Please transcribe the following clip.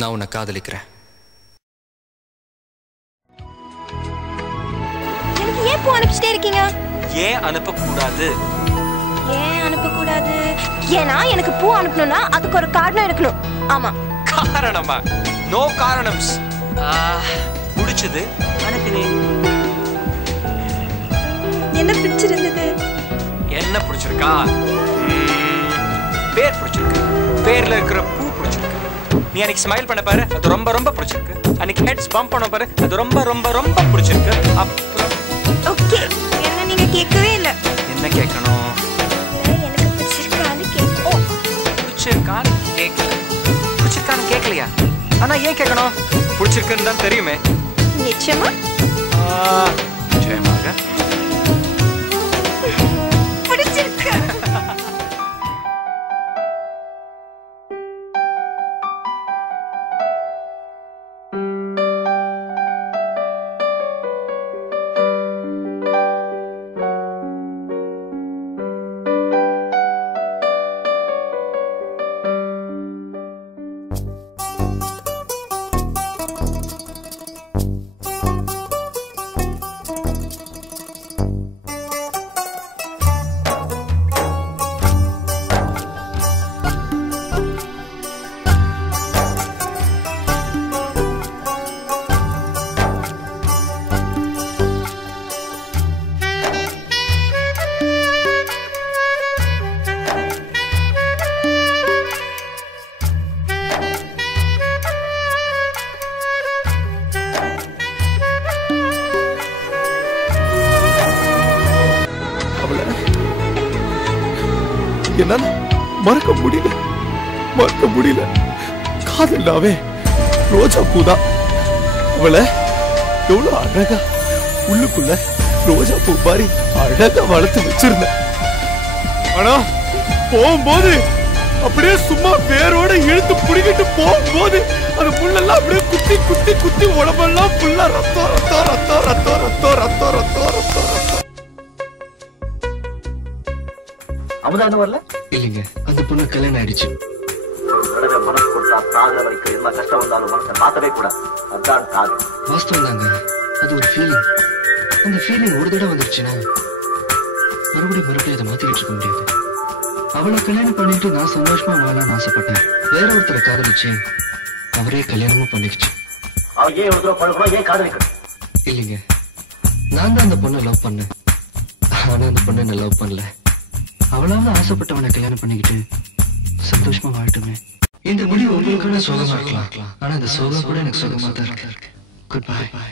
நான் உன்னை காதலிக்கிறேன். எனக்கு ஏன் பூ அனுப்பிச்சிட்டே இருக்கீங்க? ஏன் அனுப்பக்கூடாது? ஏன் அனுப்பக்கூடாது? ஏன்னா எனக்கு பூ அனுப்பணும்னா அதுக்கு ஒரு காரணம் இருக்கணும். ஆமா. காரணமா? நோ காரணம்ஸ். பிடிச்சது அனுப்பினேன். என்ன பிடிச்சிருந்தது? என்ன பிடிச்சிருக்கா? பேர் பிடிச்சிருக்கு. பேர்ல இருக்கிற பூ பிடிச்சிருக்கு. நீ அன்னைக்கு ஸ்மைல் பண்ண பாரு, அது ரொம்ப ரொம்ப பிடிச்சிருக்கு. அன்னைக்கு ஹெட்ஸ் பம்ப் பண்ண பாரு, அது ரொம்ப ரொம்ப ரொம்ப பிடிச்சிருக்கு. அப்புறம் ஓகே, என்ன நீங்க கேட்கவே இல்ல. என்ன கேட்கணும்? எனக்கு பிடிச்சிருக்கான்னு கேட்கணும். பிடிச்சிருக்கான்னு கேட்கல. பிடிச்சிருக்கான்னு கேட்கலையா? ஆனா ஏன் கேட்கணும்? பிடிச்சிருக்குன்னு தான் தெரியுமே. நிச்சயமா? நிச்சயமாக பிடிச்சிருக்கு. என்னால மறக்க முடியல. காதல்னாவே ரோஜா பூதான். அவளை எவ்வளவு அழகா உள்ளுக்குள்ள ரோஜா பூ மாதிரி அழகா வளர்த்து வச்சிருந்தேன். ஆனா போகும்போது அப்படியே சும்மா வேரோட இழுத்து புடிக்கிட்டு போகும்போது அந்த முள்ளெல்லாம் அப்படியே குத்தி குத்தி குத்தி உடம்பெல்லாம் ஃபுல்லா ரத்தம் ரத்தம் ரத்தம் ரத்தம் ரத்தம் ரத்தம் ரத்தம் ரத்தம் ரத்தம். அமுதா இன்னும் வரல? இல்லைங்க, அந்த பொண்ணு கல்யாணம் ஆயிடுச்சு. மனசு கொடுத்தா சாகுற வரைக்கும் என்ன கஷ்டம் வந்தாலும் மனசை மாத்தவே கூடாது. அதான் காது. வாஸ்தவம் தாங்க, அது ஒரு ஃபீலிங். அந்த ஃபீலிங் ஒரு தடவை வந்துருச்சுன்னா மறுபடியும் அதை மாத்திக்கிட்டு இருக்க முடியாது. அவளை கல்யாணம் பண்ணிட்டு நான் சந்தோஷமா வாழலாம்னு ஆசைப்பட்டேன். வேற ஒருத்தரை காதலிச்சேன், அவரே கல்யாணமும் பண்ணிக்கிச்சு. அவன் ஏன் ஒரு பழகணும், ஏன் காதலிக்கணும்? இல்லைங்க, நான் தான் அந்த பொண்ணை லவ் பண்ணேன். ஆனா அந்த பொண்ணை என்ன லவ் பண்ணல. அவளால ஆசைப்பட்டவனை கல்யாணம் பண்ணிக்கிட்டு சந்தோஷமா வாழட்டுமே. இந்த முடிவு உங்களுக்கான சோகமா இருக்கலாம், ஆனா இந்த சோகம் கூட எனக்கு சோகமா தான் இருக்கு. Good bye.